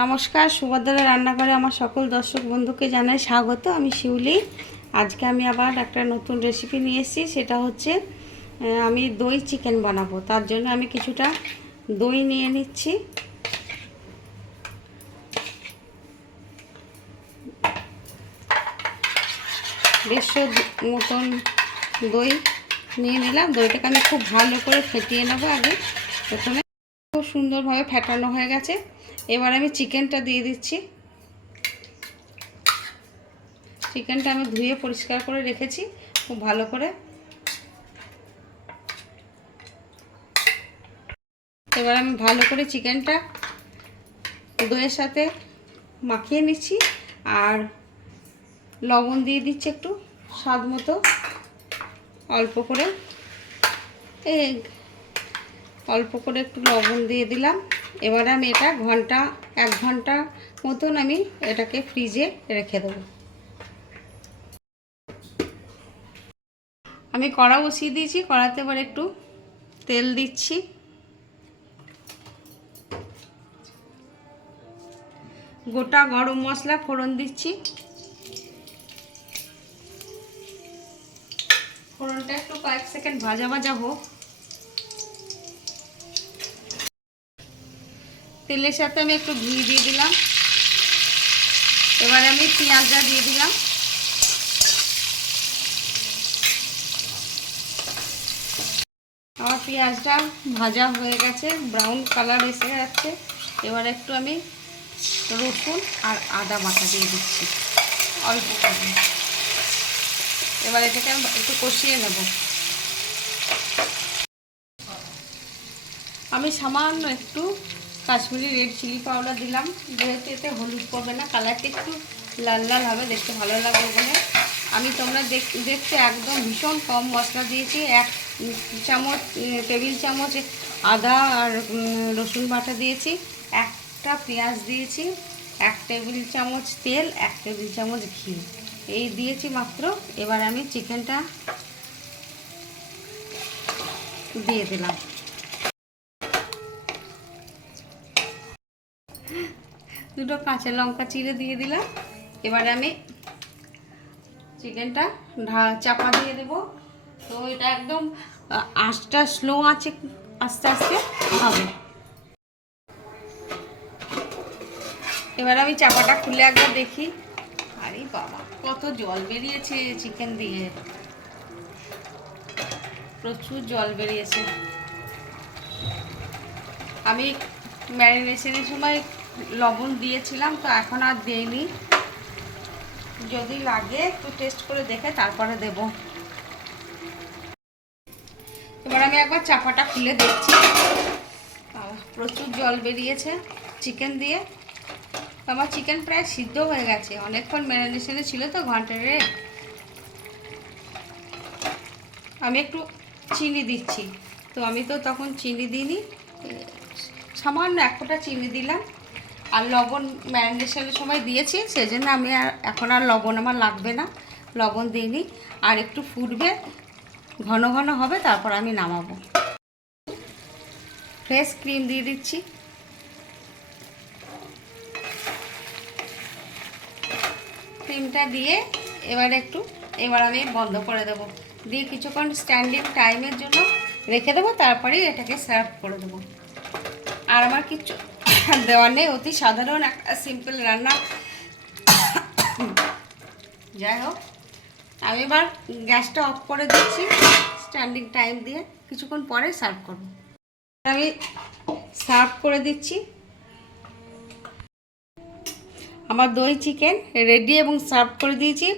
নমস্কার, সুভদ্রা রান্নাঘরে আমার সকল দর্শক বন্ধুকে জানাই স্বাগত। আমি শিউলি। আজকে আমি আবার একটা নতুন রেসিপি নিয়ে এসেছি। সেটা হচ্ছে আমি দই চিকেন বানাবো। তার জন্য আমি কিছুটা দই নিয়ে নিচ্ছি। দেড়শো মতন দই নিয়ে নিলাম। দইটাকে আমি খুব ভালো করে ফেটিয়ে নেবো। আগে প্রথমে খুব সুন্দরভাবে ফেটানো হয়ে গেছে। এবার আমি চিকেনটা দিয়ে দিচ্ছি। চিকেনটা আমি ধুয়ে পরিষ্কার করে রেখেছি খুব ভালো করে। এবার আমি ভালো করে চিকেনটা দইয়ের সাথে মাখিয়ে নিচ্ছি আর লবণ দিয়ে দিচ্ছি একটু স্বাদ মতো, অল্প করে একটু লবণ দিয়ে দিলাম। এবার আমি এটা এক ঘন্টা মতন আমি এটাকে ফ্রিজে রেখে দেবো। আমি কড়া বসিয়ে দিয়েছি। কড়াতে এবার একটু তেল দিচ্ছি। গোটা গরম মশলা ফোড়ন দিচ্ছি। ফোড়নটা একটু কয়েক সেকেন্ড ভাজা ভাজা হোক। তেলের সাথে আমি একটু ঘি দিয়ে দিলাম। এবার আমি পেঁয়াজটা দিয়ে দিলাম। আমার পেঁয়াজটা ভাজা হয়ে গেছে, ব্রাউন কালার এসে যাচ্ছে। এবার একটু আমি রসুন আর আদা বাটা দিয়ে দিচ্ছি অল্প করে। এবার এটাকে আমি একটু কষিয়ে নেব। আমি সামান্য একটু কাশ্মীরি রেড চিলি পাউডার দিলাম, যেহেতু এতে হলুদ পড়বে না, কালারটা একটু লাল লাল হবে, দেখতে ভালো লাগবে বলে। আমি তোমরা দেখতে একদম ভীষণ কম মশলা দিয়েছি। 1 টেবিল চামচ আদা আর রসুন বাটা দিয়েছি, একটা পেঁয়াজ দিয়েছি, 1 টেবিল চামচ তেল, 1 টেবিল চামচ ঘি, এই দিয়েছি মাত্র। এবার আমি চিকেনটা দিয়ে দিলাম। দুটো কাঁচা লঙ্কা চিড়ে দিয়ে দিলাম। এবার আমি চিকেনটা চাপা দিয়ে দেব। তো এটা একদম আঁচটা স্লো আছে, আস্তে আস্তে হবে। এবার আমি চাপাটা খুলে একবার দেখি। আরে বাবা, কত জল বেরিয়েছে চিকেন দিয়ে, প্রচুর জল বেরিয়েছে। আমি ম্যারিনেশনের সময় লবণ দিয়েছিলাম, তো এখন আর দেইনি। যদি লাগে একটু টেস্ট করে দেখে তারপরে দেব। এবার আমি একবার চাপাটা খুলে দেখছি। প্রচুর জল বেরিয়েছে চিকেন দিয়ে। আমার চিকেন প্রায় সিদ্ধ হয়ে গেছে, অনেকক্ষণ ম্যারিনেশনে ছিল তো, ঘন্টারে। আমি একটু চিনি দিচ্ছি। তো আমি তো তখন চিনি দিইনি, সামান্য 1 ফোঁটা চিনি দিলাম। আর লবণ ম্যারিনেশনের সময় দিয়েছি, সেজন্য আমি এখন আর লবণ আমার লাগবে না, লবণ দিইনি। আর একটু ফুটবে, ঘন ঘন হবে, তারপর আমি নামাবো। ফ্রেশ ক্রিম দিয়ে দিচ্ছি। ক্রিমটা দিয়ে এবার আমি বন্ধ করে দেবো, দিয়ে কিছুক্ষণ স্ট্যান্ডিং টাইমের জন্য রেখে দেবো। তারপরেই এটাকে সার্ভ করে দেবো। আর আমার কিছু দেওয়ার নেই, অতি সাধারণ একটা সিম্পল রান্না। যাই হোক, আমি এবার গ্যাসটা অফ করে দিচ্ছি। স্ট্যান্ডিং টাইম দিয়ে কিছুক্ষণ পরে সার্ভ করব। আমি সার্ভ করে দিচ্ছি। আমার দই চিকেন রেডি এবং সার্ভ করে দিয়েছি।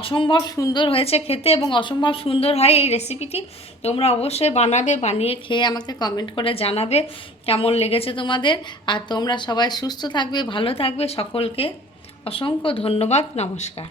অসম্ভব সুন্দর হয়েছে খেতে এবং অসম্ভব সুন্দর হয় এই রেসিপিটি। তোমরা অবশ্যই বানাবে, বানিয়ে খেয়ে আমাকে কমেন্ট করে জানাবে কেমন লেগেছে তোমাদের। আর তোমরা সবাই সুস্থ থাকবে, ভালো থাকবে। সকলকে অসংখ্য ধন্যবাদ। নমস্কার।